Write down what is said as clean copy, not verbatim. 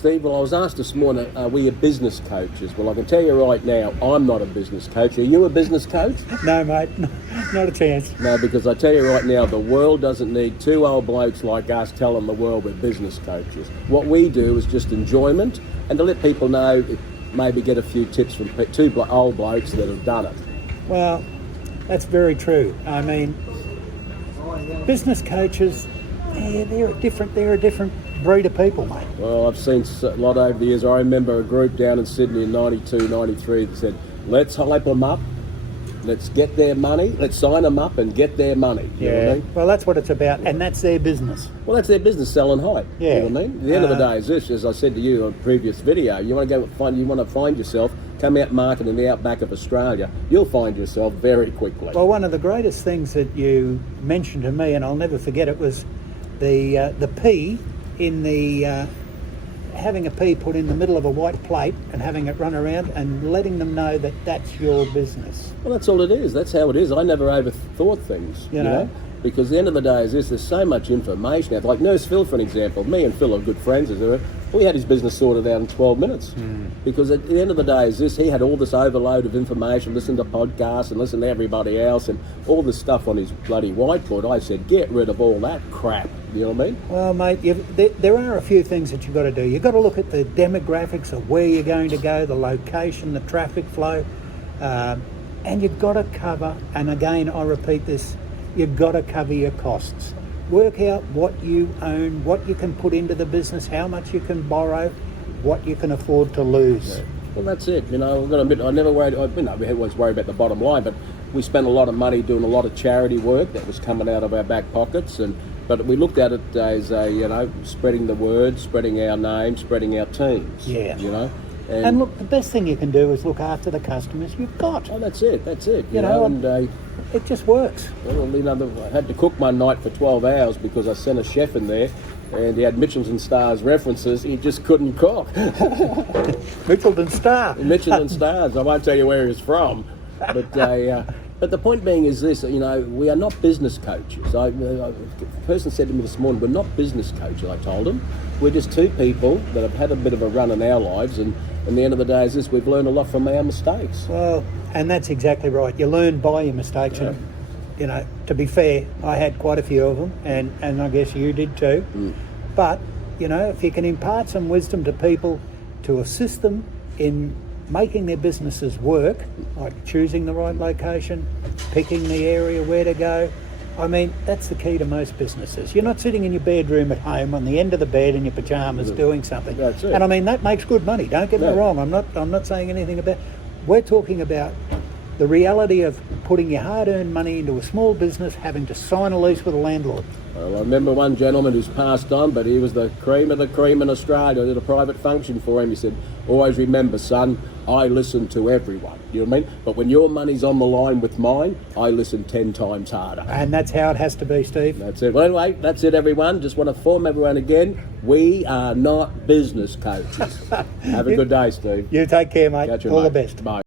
Steve, well, I was asked this morning, are we business coaches? Well, I can tell you right now, I'm not a business coach. Are you a business coach? No, mate, not a chance. No, because I tell you right now, the world doesn't need two old blokes like us telling the world we're business coaches. What we do is just enjoyment and to let people know, maybe get a few tips from two old blokes that have done it. Well, that's very true. I mean, business coaches, they're a different breed of people, mate. Well, I've seen a lot over the years. I remember a group down in Sydney in 92, 93 that said, let's hype them up, let's get their money, let's sign them up and get their money. You know what I mean? Well, that's what it's about, and that's their business. Well, that's their business, selling hype. Yeah. You know what I mean? At the end of the day is this, as I said to you on a previous video, you want to find yourself, come out market in the outback of Australia, you'll find yourself very quickly. Well, one of the greatest things that you mentioned to me, and I'll never forget it, was the P in the having a P put in the middle of a white plate and having it run around and letting them know that that's your business. Well, that's all it is. That's how it is. I never overthought things, you know? Because at the end of the day is this, there's so much information out there. Like Nurse Phil, for an example. Me and Phil are good friends, as it were. We had his business sorted out in 12 minutes. Because at the end of the day is this, he had all this overload of information, listened to podcasts and listened to everybody else and all this stuff on his bloody whiteboard. I said, get rid of all that crap. You know what I mean? Well, mate, there are a few things that you've got to do. You've got to look at the demographics of where you're going to go, the location, the traffic flow, and you've got to cover, and again, I repeat this, you've got to cover your costs. Work out what you own, what you can put into the business, how much you can borrow, what you can afford to lose. Yeah. Well, that's it. You know, I've got to admit, I never worried, we always worry about the bottom line, but we spent a lot of money doing a lot of charity work that was coming out of our back pockets, but we looked at it as spreading the word, spreading our name, spreading our teams. Yeah. You know? And look, the best thing you can do is look after the customers you've got. Oh, that's it. You know, and it just works. Well, you know, I had to cook one night for 12 hours because I sent a chef in there and he had Michelin stars references. He just couldn't cook. Michelin star. Michelin stars. I won't tell you where he's from, but the point being is this: you know, we are not business coaches. A person said to me this morning, "We're not business coaches." I told him, "We're just two people that have had a bit of a run in our lives, and the end of the day is this: we've learned a lot from our mistakes." Well, and that's exactly right. You learn by your mistakes, and you know, to be fair, I had quite a few of them, and I guess you did too. But you know, if you can impart some wisdom to people to assist them in making their businesses work, like choosing the right location, picking the area where to go. I mean, that's the key to most businesses. You're not sitting in your bedroom at home on the end of the bed in your pajamas doing something. That's it. And I mean, that makes good money. Don't get me wrong. I'm not saying anything about. We're talking about the reality of putting your hard-earned money into a small business, having to sign a lease with a landlord. Well, I remember one gentleman who's passed on, but he was the cream of the cream in Australia. I did a private function for him. He said, always remember, son, I listen to everyone. You know what I mean? But when your money's on the line with mine, I listen 10 times harder. And that's how it has to be, Steve. That's it. Well, anyway, that's it, everyone. Just want to inform everyone again, we are not business coaches. Have a good day, Steve. You take care, mate. Catch you, All mate. the best. Bye.